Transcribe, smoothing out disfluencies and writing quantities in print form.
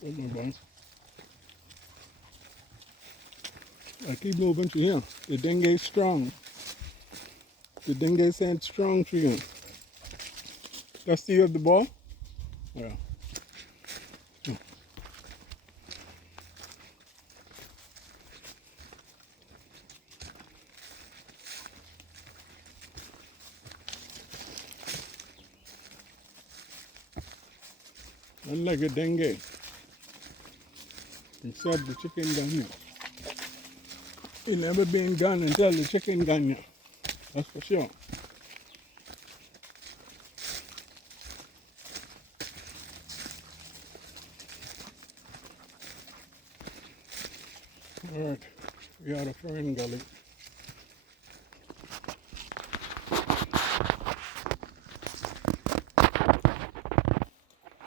Where's my bones? I keep moving to here. The dengue is strong. The dengue sent strong to you. Does you have the ball? Yeah. Unlike a dengue, he said the chicken gun you. He never been gone until the chicken gun you. That's for sure. All right, we are a Fern Gully.